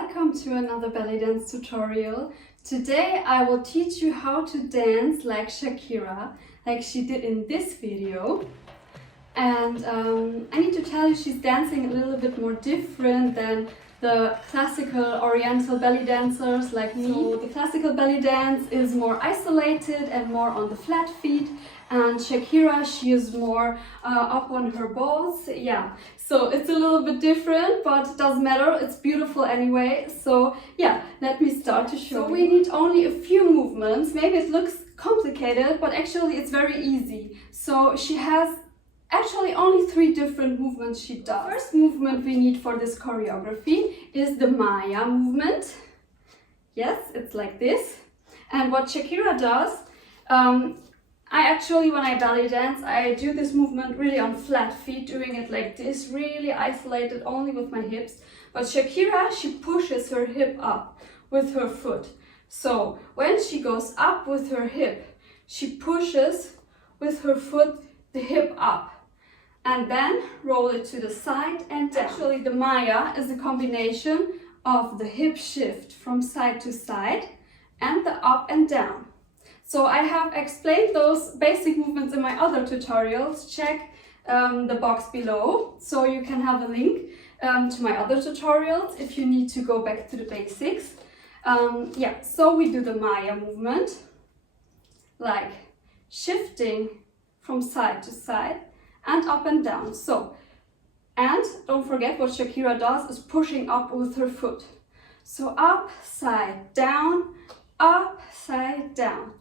welcome to another belly dance tutorial. Today I will teach you how to dance like Shakira, like she did in this video. And I need to tell you, she's dancing a little bit more different than the classical oriental belly dancers like me. So the classical belly dance is more isolated and more on the flat feet, and Shakira, she is more up on her balls. Yeah, so it's a little bit different, but it doesn't matter, it's beautiful anyway. So yeah, let me start to show you. So we need only a few movements. Maybe it looks complicated, but actually it's very easy. So she has actually only 3 different movements she does. The first movement we need for this choreography is the Maya movement. Yes, it's like this. And what Shakira does, when I belly dance, I do this movement really on flat feet, doing it like this, really isolated only with my hips. But Shakira, she pushes her hip up with her foot. So when she goes up with her hip, she pushes with her foot the hip up. And then roll it to the side and down. Actually, the Maya is a combination of the hip shift from side to side and the up and down. So I have explained those basic movements in my other tutorials. Check the box below, so you can have a link to my other tutorials if you need to go back to the basics. Yeah, so we do the Maya movement, like shifting from side to side and up and down. So, and don't forget what Shakira does is pushing up with her foot. So up, side, down, up, side, down.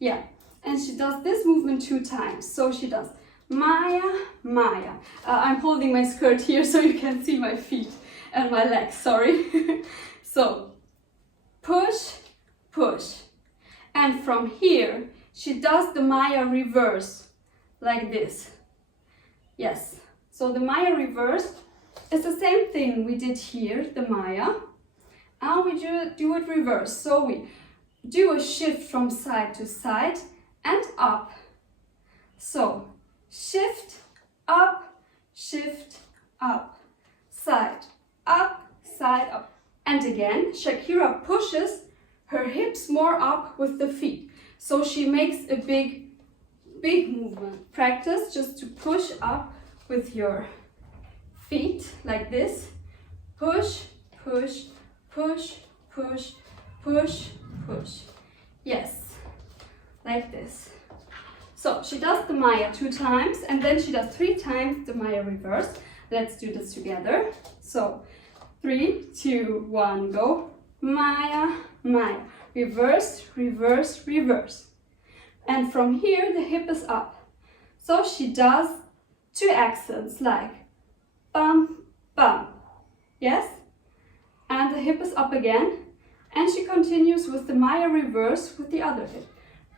Yeah, and she does this movement 2 times. So she does Maya, Maya. I'm holding my skirt here so you can see my feet and my legs, sorry. So push, push. And from here, she does the Maya reverse, like this. Yes, so the Maya reverse is the same thing we did here, the Maya, and we do it reverse. So we do a shift from side to side and up. So shift, up, side, up, side, up. And again, Shakira pushes her hips more up with the feet. So she makes a big movement. Practice just to push up with your feet like this. Push, push, push, push, push, push. Yes, like this. So she does the Maya 2 times and then she does 3 times the Maya reverse. Let's do this together. So 3, 2, 1, go. Maya, Maya. Reverse, reverse, reverse. And from here, the hip is up. So she does 2 accents like bum, bum. Yes? And the hip is up again. And she continues with the Maya reverse with the other hip.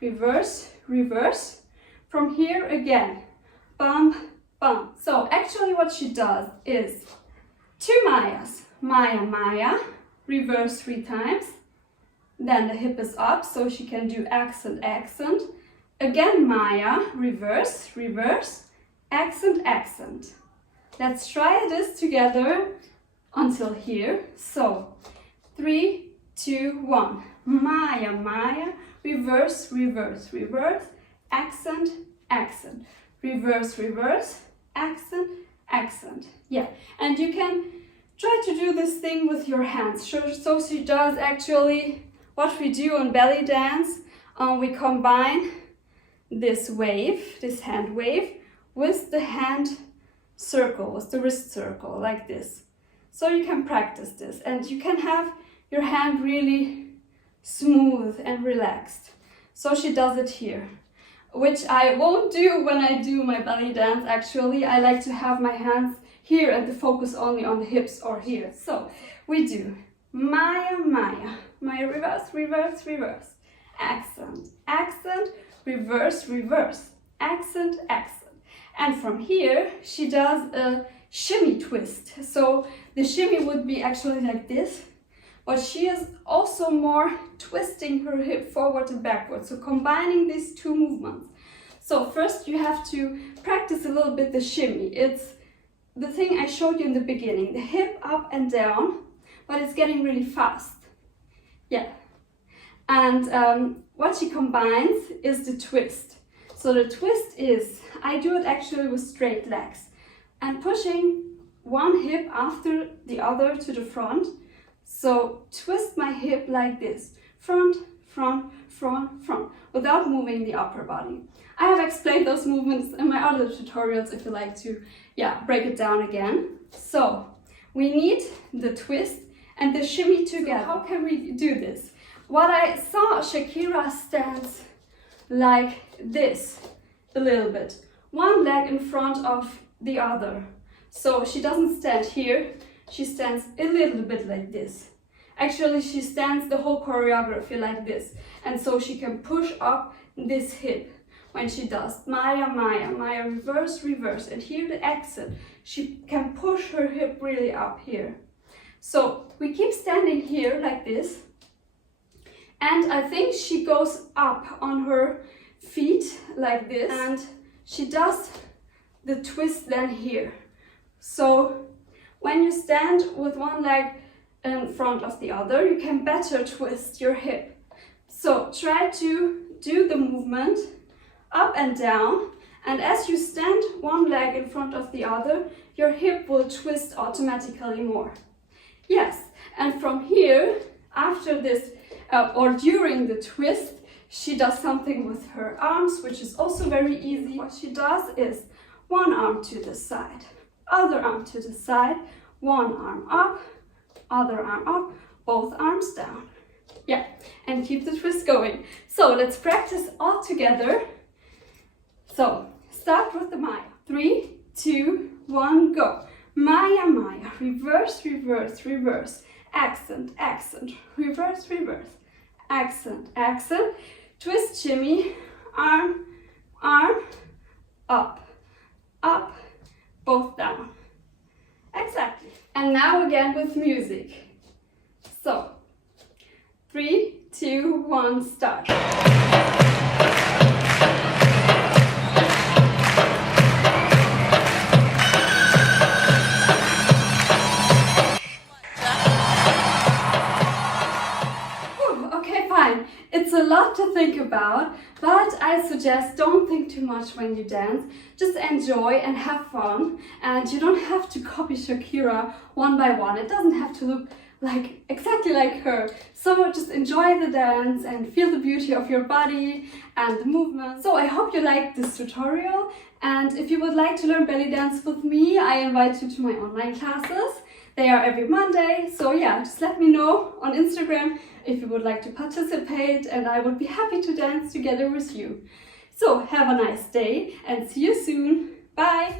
Reverse, reverse. From here again. Bum, bum. So actually what she does is 2 Mayas. Maya, Maya. Reverse 3 times. Then the hip is up, so she can do accent, accent. Again, Maya, reverse, reverse, accent, accent. Let's try this together until here. So, 3, 2, 1. Maya, Maya, reverse, reverse, reverse, accent, accent. Reverse, reverse, accent, accent. Yeah, and you can try to do this thing with your hands. So she does actually what we do on belly dance. We combine this wave, this hand wave, with the hand circle, with the wrist circle, like this. So you can practice this and you can have your hand really smooth and relaxed. So she does it here, which I won't do when I do my belly dance. Actually, I like to have my hands here and the focus only on the hips or here. So we do Maya, Maya, Maya reverse, reverse, reverse, accent, accent, reverse, reverse, accent, accent. And from here, she does a shimmy twist. So the shimmy would be actually like this, but she is also more twisting her hip forward and backward. So combining these 2 movements. So first you have to practice a little bit the shimmy. It's the thing I showed you in the beginning, the hip up and down, but it's getting really fast. Yeah. And what she combines is the twist. So the twist is, I do it actually with straight legs and pushing one hip after the other to the front. So twist my hip like this, front, front, front, front, without moving the upper body. I have explained those movements in my other tutorials if you like to, break it down again. So we need the twist and the shimmy together. So how can we do this? What I saw Shakira stands like this a little bit. One leg in front of the other. So she doesn't stand here, she stands a little bit like this. Actually, she stands the whole choreography like this. And so she can push up this hip when she does Maya, Maya, Maya, reverse, reverse. And here the exit, she can push her hip really up here. So we keep standing here like this. And I think she goes up on her feet like this. And she does the twist then here. So when you stand with one leg in front of the other, you can better twist your hip. So try to do the movement up and down, and as you stand one leg in front of the other, your hip will twist automatically more. Yes, and from here, after this or during the twist, she does something with her arms, which is also very easy. What she does is one arm to the side, other arm to the side, one arm up, other arm up, both arms down. Yeah, and keep the twist going. So let's practice all together. So start with the Maya. 3, 2, 1, go. Maya, Maya, reverse, reverse, reverse, accent, accent, reverse, reverse, accent, accent, twist, shimmy, arm, arm, up, up, both down. Exactly. And now again with music. So 3, 2, 1, start. Okay, fine. It's a lot to think about, but I suggest don't think too much when you dance. Just enjoy and have fun. And you don't have to copy Shakira one by one. It doesn't have to look like exactly like her. So just enjoy the dance and feel the beauty of your body and the movement. So I hope you liked this tutorial, and if you would like to learn belly dance with me, I invite you to my online classes. They are every Monday, so yeah, just let me know on Instagram if you would like to participate, and I would be happy to dance together with you. So have a nice day and see you soon. Bye!